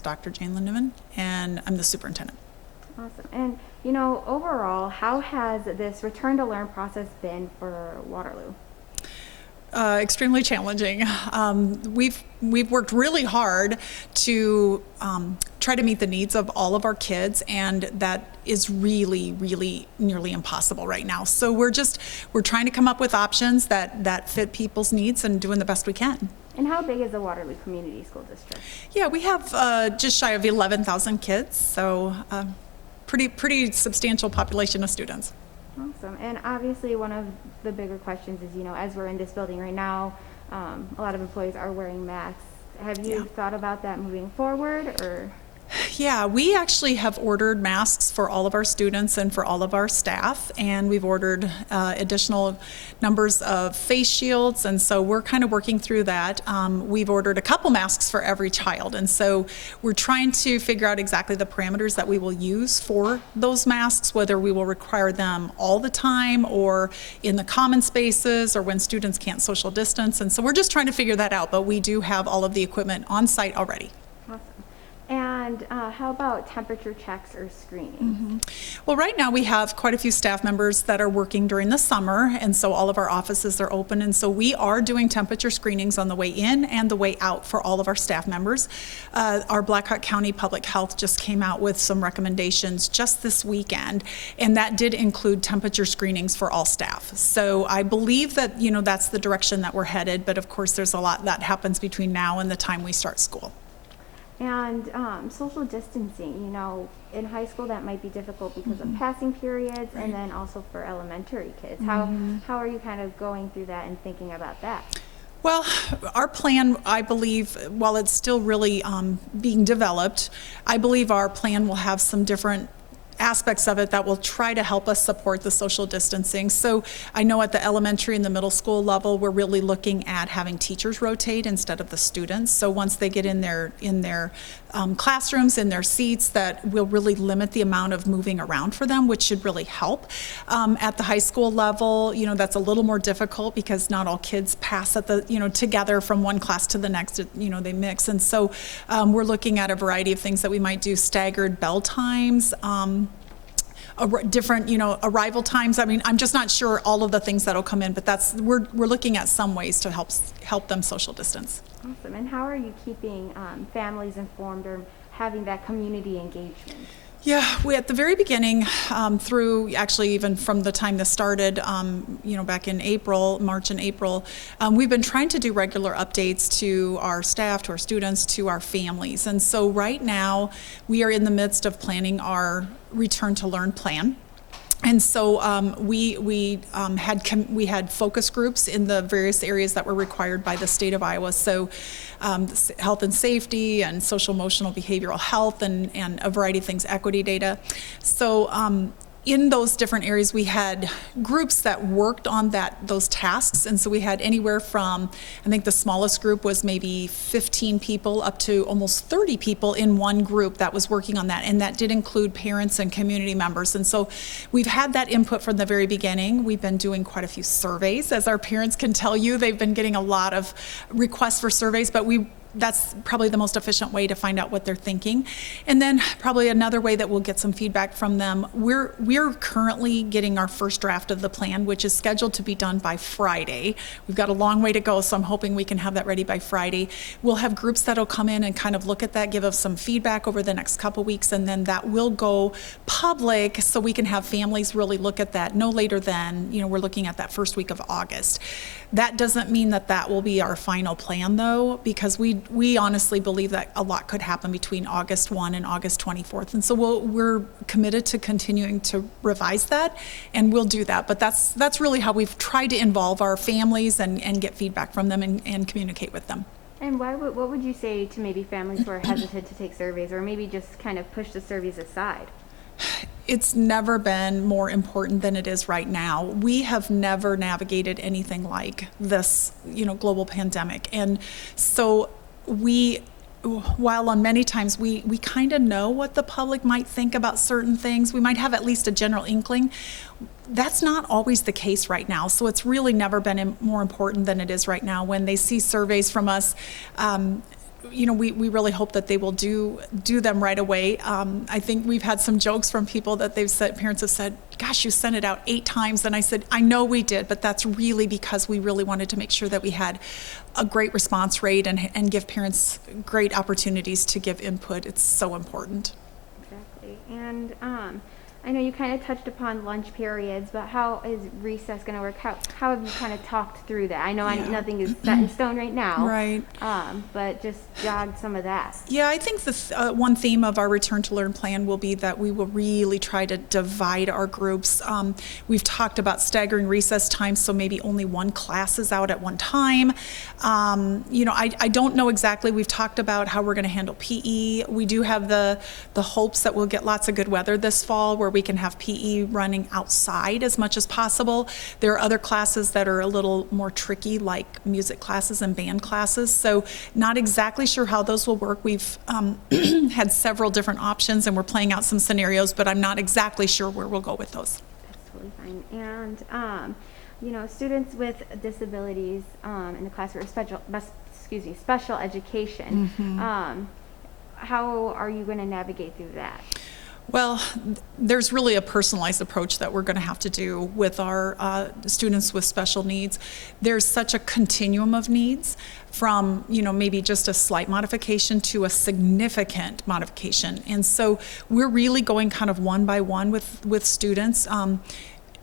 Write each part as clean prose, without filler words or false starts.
It's Dr. Jane Lindaman, and I'm the superintendent. Awesome. And, you know, overall, how has this return to learn process been for Waterloo? Extremely challenging. We've worked really hard to try to meet the needs of all of our kids, and that is really nearly impossible right now. So we're trying to come up with options that fit people's needs and doing the best we can. And how big is the Waterloo Community School District? Yeah, we have just shy of 11,000 kids, so pretty substantial population of students. Awesome. And obviously one of the bigger questions is, you know, as we're in this building right now, a lot of employees are wearing masks. Have you thought about that moving forward, or? Yeah, we actually have ordered masks for all of our students and for all of our staff, and we've ordered additional numbers of face shields, and so we're kind of working through that. We've ordered a couple masks for every child, and so we're trying to figure out exactly the parameters that we will use for those masks, whether we will require them all the time or in the common spaces or when students can't social distance, and so we're just trying to figure that out, but we do have all of the equipment on site already. Awesome. And how about temperature checks or screenings? Mm-hmm. Well, right now we have quite a few staff members that are working during the summer, and so all of our offices are open, and so we are doing temperature screenings on the way in and the way out for all of our staff members. Our Blackhawk County Public Health just came out with some recommendations just this weekend, and that did include temperature screenings for all staff. So I believe that, you know, that's the direction that we're headed, but of course there's a lot that happens between now and the time we start school. And social distancing, you know, in high school that might be difficult because of passing periods, and then also for elementary kids. How are you kind of going through that and thinking about that? Well, our plan, I believe, while it's still really being developed, I believe our plan will have some different aspects of it that will try to help us support the social distancing. So I know at the elementary and the middle school level, we're really looking at having teachers rotate instead of the students. So once they get in their classrooms, in their seats, that will really limit the amount of moving around for them, which should really help. At the high school level, you know, that's a little more difficult because not all kids pass at the, you know, together from one class to the next, you know, they mix. And so we're looking at a variety of things that we might do: staggered bell times, different, you know, arrival times. I mean, I'm just not sure all of the things that'll come in, but we're looking at some ways to help them social distance. Awesome. And how are you keeping families informed or having that community engagement? Yeah, we at the very beginning, through actually even from the time this started, you know, back in March and April, we've been trying to do regular updates to our staff, to our students, to our families. And so right now we are in the midst of planning our return to learn plan. And so we had focus groups in the various areas that were required by the state of Iowa. So health and safety and social emotional behavioral health and a variety of things, equity data. So in those different areas, we had groups that worked on those tasks, and so we had anywhere from, I think the smallest group was maybe 15 people up to almost 30 people in one group that was working on that, and that did include parents and community members. And so we've had that input from the very beginning. We've been doing quite a few surveys, as our parents can tell you. They've been getting a lot of requests for surveys, but that's probably the most efficient way to find out what they're thinking. And then probably another way that we'll get some feedback from them, we're currently getting our first draft of the plan, which is scheduled to be done by Friday. We've got a long way to go, so I'm hoping we can have that ready by Friday. We'll have groups that'll come in and kind of look at that, give us some feedback over the next couple weeks, and then that will go public so we can have families really look at that no later than, you know, we're looking at that first week of August. That doesn't mean that will be our final plan, though, because we honestly believe that a lot could happen between August 1 and August 24th. And so we're committed to continuing to revise that, and we'll do that. But that's really how we've tried to involve our families and get feedback from them and communicate with them. And what would you say to maybe families who are hesitant to take surveys, or maybe just kind of push the surveys aside? It's never been more important than it is right now. We have never navigated anything like this, you know, global pandemic. And so while on many times we kind of know what the public might think about certain things, we might have at least a general inkling. That's not always the case right now. So it's really never been more important than it is right now when they see surveys from us. we really hope that they will do them right away. I think we've had some jokes from people that parents have said, gosh, you sent it out 8 times. And I said, I know we did, but that's really because we really wanted to make sure that we had a great response rate and give parents great opportunities to give input. It's so important. Exactly. And I know you kind of touched upon lunch periods, but how is recess going to work? How have you kind of talked through that? I know nothing is set in stone right now. Right. But just jog some of that. Yeah, I think the one theme of our Return to Learn plan will be that we will really try to divide our groups. We've talked about staggering recess times, so maybe only one class is out at one time. I don't know exactly. We've talked about how we're going to handle PE. We do have the hopes that we'll get lots of good weather this fall where we can have PE running outside as much as possible. There are other classes that are a little more tricky, like music classes and band classes. So not exactly sure how those will work. We've had several different options and we're playing out some scenarios, but I'm not exactly sure where we'll go with those. That's totally fine. And students with disabilities in the class or special education. Mm-hmm. How are you going to navigate through that? Well, there's really a personalized approach that we're going to have to do with our students with special needs. There's such a continuum of needs from, maybe just a slight modification to a significant modification. And so we're really going kind of one by one with students.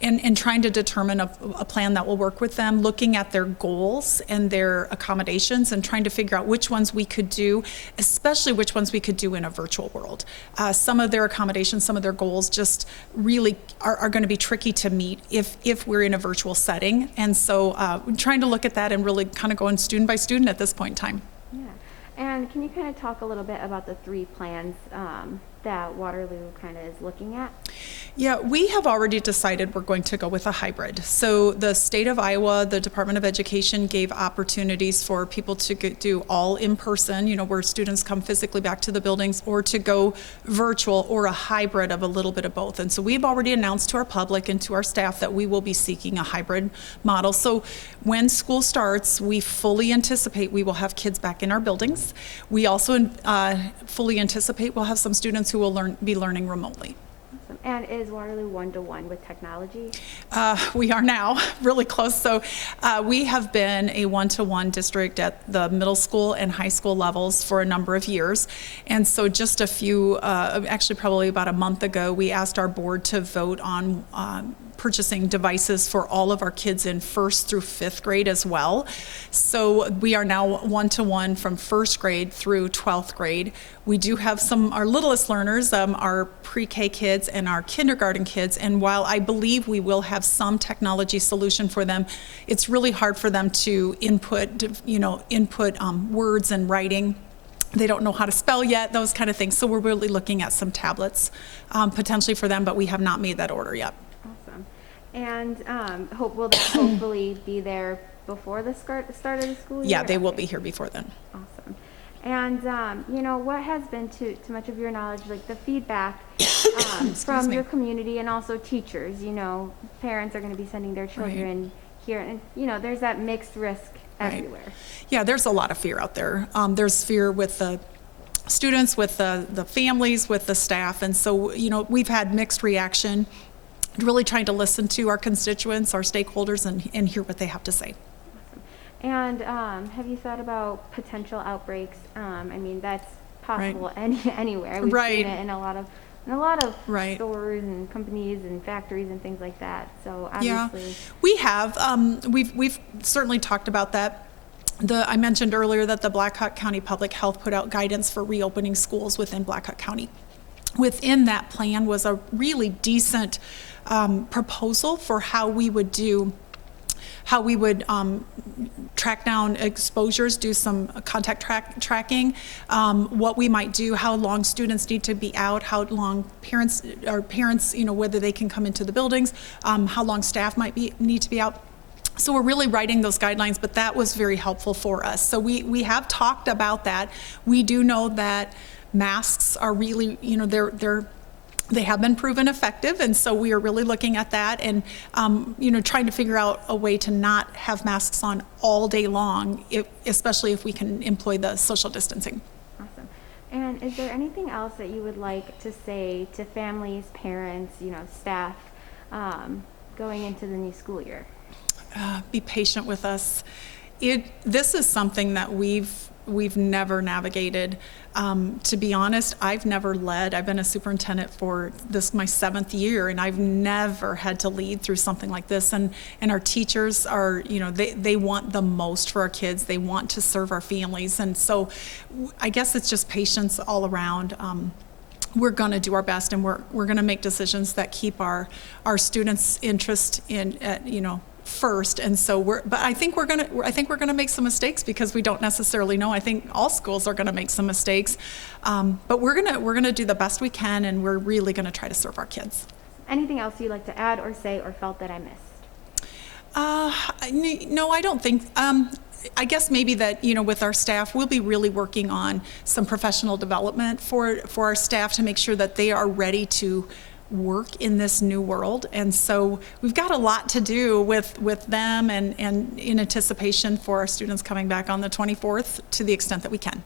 And trying to determine a plan that will work with them, looking at their goals and their accommodations and trying to figure out which ones we could do, especially which ones we could do in a virtual world. Some of their accommodations, some of their goals just really are going to be tricky to meet if we're in a virtual setting. And so we're trying to look at that and really kind of going student by student at this point in time. Yeah. And can you kind of talk a little bit about the 3 plans that Waterloo kind of is looking at? Yeah, we have already decided we're going to go with a hybrid. So the state of Iowa, the Department of Education gave opportunities for people to do all in person, where students come physically back to the buildings, or to go virtual, or a hybrid of a little bit of both. And so we've already announced to our public and to our staff that we will be seeking a hybrid model. So when school starts, we fully anticipate we will have kids back in our buildings. We also fully anticipate we'll have some students who will be learning remotely. Awesome. And is Waterloo one-to-one with technology? We are now really close. So we have been a one-to-one district at the middle school and high school levels for a number of years. And so just actually probably about a month ago, we asked our board to vote on purchasing devices for all of our kids in 1st through 5th grade as well. So we are now one-to-one from 1st grade through 12th grade. We do have our littlest learners, our pre-K kids and our kindergarten kids, and while I believe we will have some technology solution for them, it's really hard for them to input words and writing. They don't know how to spell yet, those kind of things. So we're really looking at some tablets potentially for them, but we have not made that order yet. Awesome. And will that hopefully be there before the start of the school year? Yeah, they will be here before then. Awesome. And what has been, to much of your knowledge, like the feedback from your community and also teachers? Parents are going to be sending their children here, and there's that mixed risk everywhere. Yeah, there's a lot of fear out there. There's fear with the students, with the families, with the staff, and so we've had mixed reaction. Really trying to listen to our constituents, our stakeholders, and hear what they have to say. Awesome. And have you thought about potential outbreaks? That's possible anywhere. We've seen it in a lot of stores and companies and factories and things like that. So obviously, yeah, we have. We've certainly talked about that. I mentioned earlier that the Black Hawk County Public Health put out guidance for reopening schools within Black Hawk County. Within that plan was a really decent proposal for how we would track down exposures, do some contact tracking, what we might do, how long students need to be out, how long parents, whether they can come into the buildings, how long staff need to be out. So we're really writing those guidelines, but that was very helpful for us. So we have talked about that. We do know that masks are really, they're They have been proven effective, and so we are really looking at that and, trying to figure out a way to not have masks on all day long, especially if we can employ the social distancing. Awesome. And is there anything else that you would like to say to families, parents, staff, going into the new school year? Be patient with us. This is something that we've never navigated. To be honest, I've never led. I've been a superintendent for my 7th year, and I've never had to lead through something like this. And our teachers are, they want the most for our kids. They want to serve our families. And so I guess it's just patience all around. We're going to do our best, and we're going to make decisions that keep our students' interest first. And so but I think we're gonna make some mistakes because we don't necessarily know. I think all schools are gonna make some mistakes, but we're gonna do the best we can, and we're really gonna try to serve our kids. Anything else you'd like to add or say or felt that I missed? No, I don't think. I guess maybe that, with our staff, we'll be really working on some professional development for our staff to make sure that they are ready to work in this new world. And so we've got a lot to do with them and in anticipation for our students coming back on the 24th to the extent that we can.